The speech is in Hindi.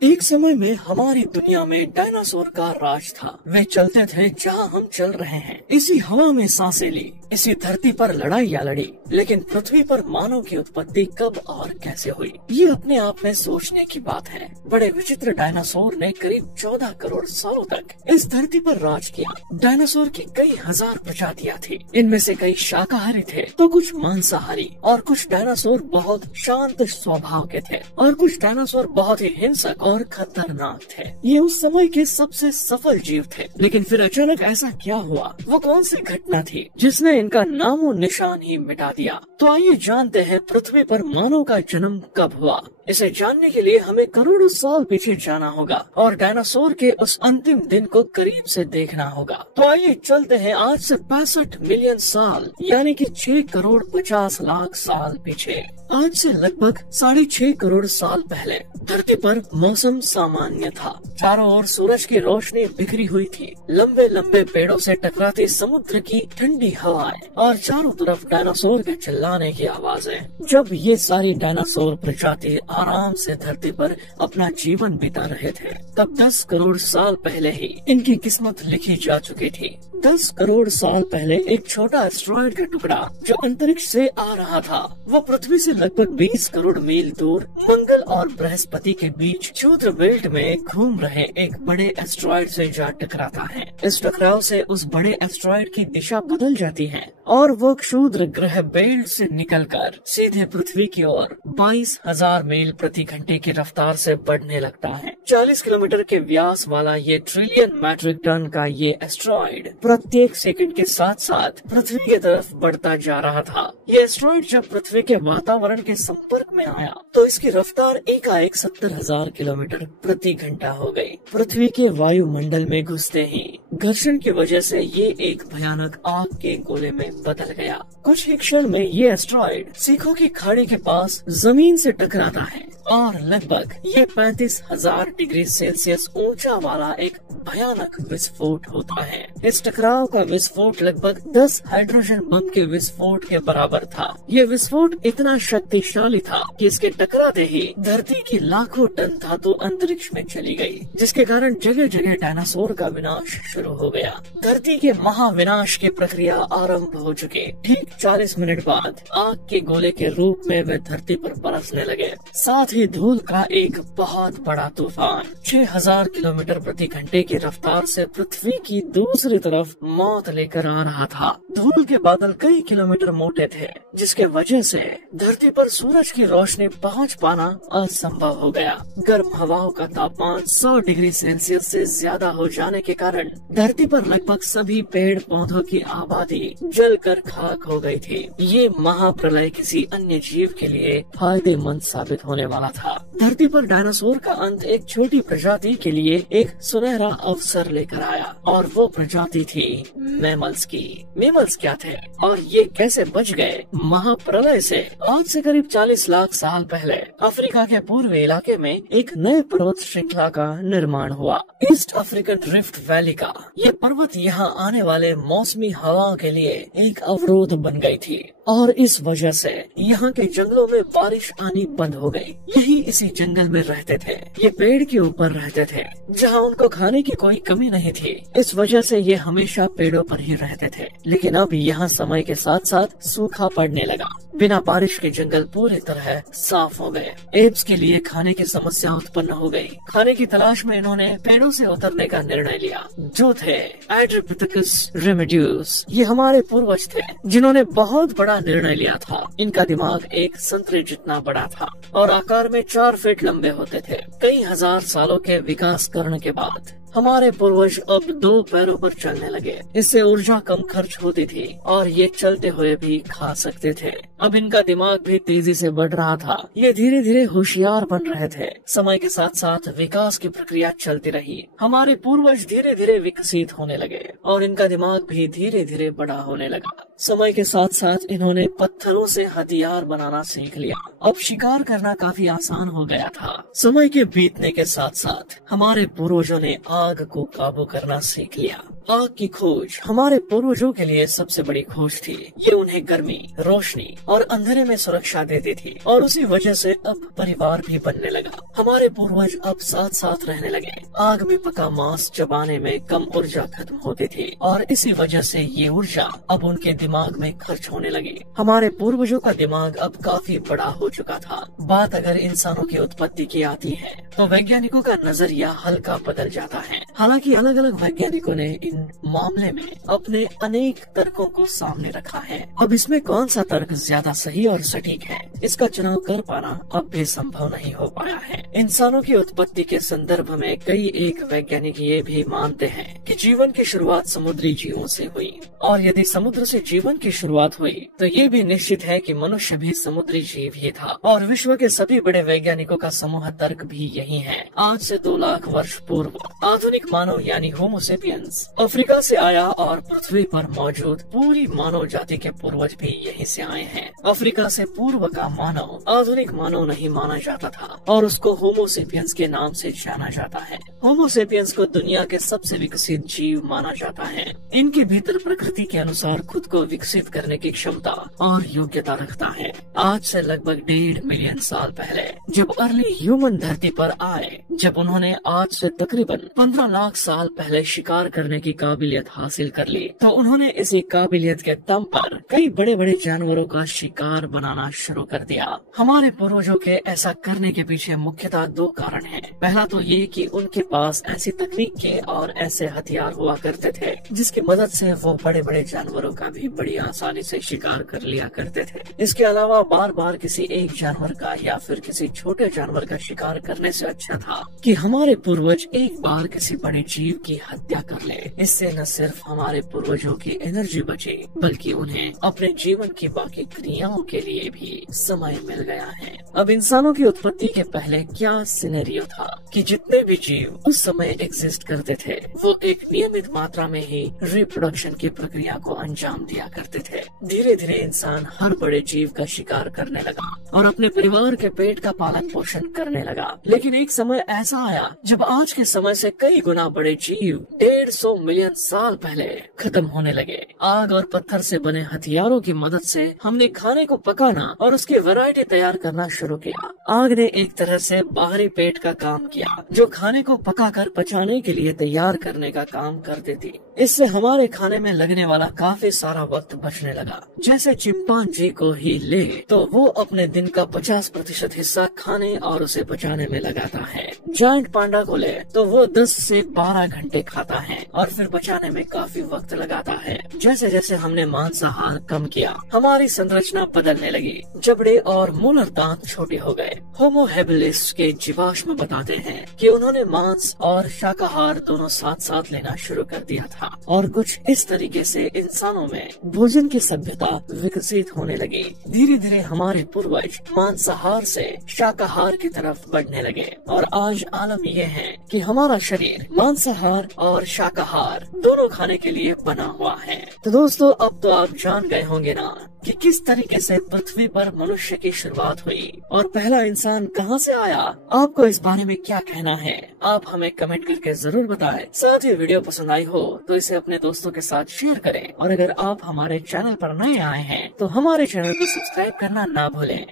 एक समय में हमारी दुनिया में डायनासोर का राज था। वे चलते थे जहाँ हम चल रहे हैं, इसी हवा में सांसें ली, इसी धरती पर लड़ाइयाँ लड़ी। लेकिन पृथ्वी पर मानव की उत्पत्ति कब और कैसे हुई, ये अपने आप में सोचने की बात है। बड़े विचित्र डायनासोर ने करीब 14 करोड़ सालों तक इस धरती पर राज किया। डायनासोर की कई हजार प्रजातियां थी। इनमें से कई शाकाहारी थे तो कुछ मांसाहारी, और कुछ डायनासोर बहुत शांत स्वभाव के थे और कुछ डायनासोर बहुत ही हिंसक और खतरनाक थे। ये उस समय के सबसे सफल जीव थे। लेकिन फिर अचानक ऐसा क्या हुआ, वो कौन सी घटना थी जिसने इनका नामो निशान ही मिटा दिया। तो आइए जानते हैं पृथ्वी पर मानव का जन्म कब हुआ। इसे जानने के लिए हमें करोड़ों साल पीछे जाना होगा और डायनासोर के उस अंतिम दिन को करीब से देखना होगा। तो आइए चलते हैं आज से 65 मिलियन साल यानी कि 6 करोड़ 50 लाख साल पीछे। आज से लगभग 6.5 करोड़ साल पहले धरती पर मौसम सामान्य था। चारों ओर सूरज की रोशनी बिखरी हुई थी। लंबे लंबे पेड़ों से टकराती समुद्र की ठंडी हवाएं और चारों तरफ डायनासोर के चिल्लाने की आवाजें। जब ये सारी डायनासोर प्रजाति आराम से धरती पर अपना जीवन बिता रहे थे, तब 10 करोड़ साल पहले ही इनकी किस्मत लिखी जा चुकी थी। 10 करोड़ साल पहले एक छोटा एस्टेरॉयड का टुकड़ा जो अंतरिक्ष से आ रहा था, वो पृथ्वी से लगभग 20 करोड़ मील दूर मंगल और बृहस्पति के बीच क्षुद्र बेल्ट में घूम रहे एक बड़े एस्टेरॉयड से जा टकराता है। इस टकराव से उस बड़े एस्टेरॉयड की दिशा बदल जाती है और वो क्षुद्र ग्रह बेल्ट से निकलकर सीधे पृथ्वी की ओर 22,000 मील प्रति घंटे की रफ्तार से बढ़ने लगता है। 40 किलोमीटर के व्यास वाला ये ट्रिलियन मैट्रिक टन का ये एस्टेरॉयड प्रत्येक सेकंड के साथ साथ पृथ्वी की तरफ बढ़ता जा रहा था। ये एस्टेरॉयड जब पृथ्वी के वातावरण के संपर्क में आया तो इसकी रफ्तार एकाएक 70,000 किलोमीटर प्रति घंटा हो गई। पृथ्वी के वायुमंडल में घुसते ही घर्षण की वजह से ये एक भयानक आग के गोले में बदल गया। कुछ ही क्षण में ये एस्टेरॉयड सीखों की खाड़ी के पास जमीन से टकराता है और लगभग ये 35,000 डिग्री सेल्सियस ऊंचा वाला एक भयानक विस्फोट होता है। इस टकराव का विस्फोट लगभग 10 हाइड्रोजन बम के विस्फोट के बराबर था। ये विस्फोट इतना शक्तिशाली था कि इसके टकराते ही धरती की लाखों टन धातु अंतरिक्ष में चली गई, जिसके कारण जगह जगह डायनासोर का विनाश शुरू हो गया। धरती के महाविनाश की प्रक्रिया आरंभ हो चुकी। ठीक 40 मिनट बाद आग के गोले के रूप में वे धरती पर बरसने लगे। साथ ही धूल का एक बहुत बड़ा तूफान 6,000 किलोमीटर प्रति घंटे की रफ्तार से पृथ्वी की दूसरी तरफ मौत लेकर आ रहा था। धूल के बादल कई किलोमीटर मोटे थे, जिसके वजह से धरती पर सूरज की रोशनी पहुंच पाना असंभव हो गया। गर्म हवाओं का तापमान 100 डिग्री सेल्सियस से ज्यादा हो जाने के कारण धरती पर लगभग सभी पेड़ पौधों की आबादी जलकर खाक हो गई थी। ये महाप्रलय किसी अन्य जीव के लिए फायदेमंद साबित होने वाला था। धरती पर डायनासोर का अंत एक छोटी प्रजाति के लिए एक सुनहरा अवसर लेकर आया, और वो प्रजाति थी मैमल्स की। मैमल्स क्या थे और ये कैसे बच गए महाप्रलय से? आज से करीब 40 लाख साल पहले अफ्रीका के पूर्वी इलाके में एक नए पर्वत श्रृंखला का निर्माण हुआ, ईस्ट अफ्रीकन रिफ्ट वैली का। ये पर्वत यहाँ आने वाले मौसमी हवाओं के लिए एक अवरोध बन गई थी, और इस वजह से यहाँ के जंगलों में बारिश आनी बंद हो गई। यही इसी जंगल में रहते थे। ये पेड़ के ऊपर रहते थे, जहाँ उनको खाने की कोई कमी नहीं थी। इस वजह से ये हमेशा पेड़ों पर ही रहते थे। लेकिन अब यहाँ समय के साथ साथ सूखा पड़ने लगा। बिना बारिश के जंगल पूरी तरह साफ हो गए। एप्स के लिए खाने की समस्या उत्पन्न हो गई। खाने की तलाश में इन्होंने पेड़ों से उतरने का निर्णय लिया, जो थे एड्रिपिथेकस रेमिड्यूस। ये हमारे पूर्वज थे जिन्होंने बहुत बड़ा निर्णय लिया था। इनका दिमाग एक संतरे जितना बड़ा था और आकार में 4 फीट लंबे होते थे। कई हजार सालों के विकास करने के बाद हमारे पूर्वज अब 2 पैरों पर चलने लगे। इससे ऊर्जा कम खर्च होती थी और ये चलते हुए भी खा सकते थे। अब इनका दिमाग भी तेजी से बढ़ रहा था। ये धीरे धीरे होशियार बन रहे थे। समय के साथ साथ विकास की प्रक्रिया चलती रही। हमारे पूर्वज धीरे धीरे विकसित होने लगे और इनका दिमाग भी धीरे धीरे बड़ा होने लगा। समय के साथ साथ इन्होंने पत्थरों से हथियार बनाना सीख लिया। अब शिकार करना काफी आसान हो गया था। समय के बीतने के साथ साथ हमारे पूर्वजों ने आग को काबू करना सीख लिया। आग की खोज हमारे पूर्वजों के लिए सबसे बड़ी खोज थी। ये उन्हें गर्मी, रोशनी और अंधेरे में सुरक्षा देती थी और उसी वजह से अब परिवार भी बनने लगा। हमारे पूर्वज अब साथ साथ रहने लगे। आग में पका मांस चबाने में कम ऊर्जा खत्म होती थी और इसी वजह से ये ऊर्जा अब उनके दिमाग में खर्च होने लगी। हमारे पूर्वजों का दिमाग अब काफी बड़ा हो चुका था। बात अगर इंसानों की उत्पत्ति की आती है तो वैज्ञानिकों का नजरिया हल्का बदल जाता है। हालांकि अलग अलग वैज्ञानिकों ने इन मामले में अपने अनेक तर्कों को सामने रखा है। अब इसमें कौन सा तर्क ज्यादा सही और सटीक है, इसका चुनाव कर पाना अब भी संभव नहीं हो पाया है। इंसानों की उत्पत्ति के संदर्भ में कई एक वैज्ञानिक ये भी मानते हैं कि जीवन की शुरुआत समुद्री जीवों से हुई और यदि समुद्र से जीवन की शुरुआत हुई तो ये भी निश्चित है कि मनुष्य भी समुद्री जीव ही था। और विश्व के सभी बड़े वैज्ञानिकों का समूह तर्क भी यही है। आज से 2 लाख वर्ष पूर्व आधुनिक मानव यानी होमोसेपियंस अफ्रीका से आया और पृथ्वी पर मौजूद पूरी मानव जाति के पूर्वज भी यहीं से आए हैं। अफ्रीका से पूर्व का मानव आधुनिक मानव नहीं माना जाता था और उसको होमोसेपियंस के नाम से जाना जाता है। होमोसेपियंस को दुनिया के सबसे विकसित जीव माना जाता है। इनके भीतर प्रकृति के अनुसार खुद को विकसित करने की क्षमता और योग्यता रखता है। आज से लगभग 1.5 मिलियन साल पहले जब अर्ली ह्यूमन धरती पर आए, जब उन्होंने आज से तकरीबन 15 लाख साल पहले शिकार करने की काबिलियत हासिल कर ली, तो उन्होंने इसी काबिलियत के दम पर कई बड़े बड़े जानवरों का शिकार बनाना शुरू कर दिया। हमारे पूर्वजों के ऐसा करने के पीछे मुख्यतः 2 कारण हैं। पहला तो ये कि उनके पास ऐसी तकनीक के और ऐसे हथियार हुआ करते थे जिसकी मदद से वो बड़े बड़े जानवरों का भी बड़ी आसानी से शिकार कर लिया करते थे। इसके अलावा बार बार किसी एक जानवर का या फिर किसी छोटे जानवर का शिकार करने से अच्छा था कि हमारे पूर्वज एक बार किसी बड़े जीव की हत्या कर ले। इससे न सिर्फ हमारे पूर्वजों की एनर्जी बची बल्कि उन्हें अपने जीवन की बाकी क्रियाओं के लिए भी समय मिल गया है। अब इंसानों की उत्पत्ति के पहले क्या सिनेरियो था कि जितने भी जीव उस समय एग्जिस्ट करते थे वो एक नियमित मात्रा में ही रिप्रोडक्शन की प्रक्रिया को अंजाम दिया करते थे। धीरे धीरे इंसान हर बड़े जीव का शिकार करने लगा और अपने परिवार के पेट का पालन पोषण करने लगा। लेकिन एक समय ऐसा आया जब आज के समय से कई गुना बड़े जीव 150 मिलियन साल पहले खत्म होने लगे। आग और पत्थर से बने हथियारों की मदद से हमने खाने को पकाना और उसकी वैरायटी तैयार करना शुरू किया। आग ने एक तरह से बाहरी पेट का काम किया जो खाने को पकाकर पचाने के लिए तैयार करने का काम कर देती। इससे हमारे खाने में लगने वाला काफी सारा वक्त बचने लगा। जैसे चिंपांजी को ही ले तो वो अपने दिन का 50% हिस्सा खाने और उसे पचाने में लगाता है। जायंट पांडा को ले तो वो 10 से 12 घंटे खाता है और फिर पचाने में काफी वक्त लगाता है। जैसे जैसे हमने मांसाहार कम किया हमारी संरचना बदलने लगी। जबड़े और मूलर दांत छोटे हो गए। होमो हैबिलिस के जीवाश्म बताते हैं कि उन्होंने मांस और शाकाहार दोनों साथ साथ लेना शुरू कर दिया था और कुछ इस तरीके से इंसानों में भोजन की सभ्यता विकसित होने लगी। धीरे धीरे हमारे पूर्वज मांसाहार से शाकाहार की तरफ बढ़ने लगे और आज आलम यह है कि हमारा शरीर मांसाहार और शाकाहार दोनों खाने के लिए बना हुआ है। तो दोस्तों अब तो आप जान गए होंगे ना कि किस तरीके से पृथ्वी पर मनुष्य की शुरुआत हुई और पहला इंसान कहां से आया। आपको इस बारे में क्या कहना है आप हमें कमेंट करके जरूर बताएं। साथ ही वीडियो पसंद आई हो तो इसे अपने दोस्तों के साथ शेयर करें और अगर आप हमारे चैनल पर नए आए हैं तो हमारे चैनल को सब्सक्राइब करना ना भूलें।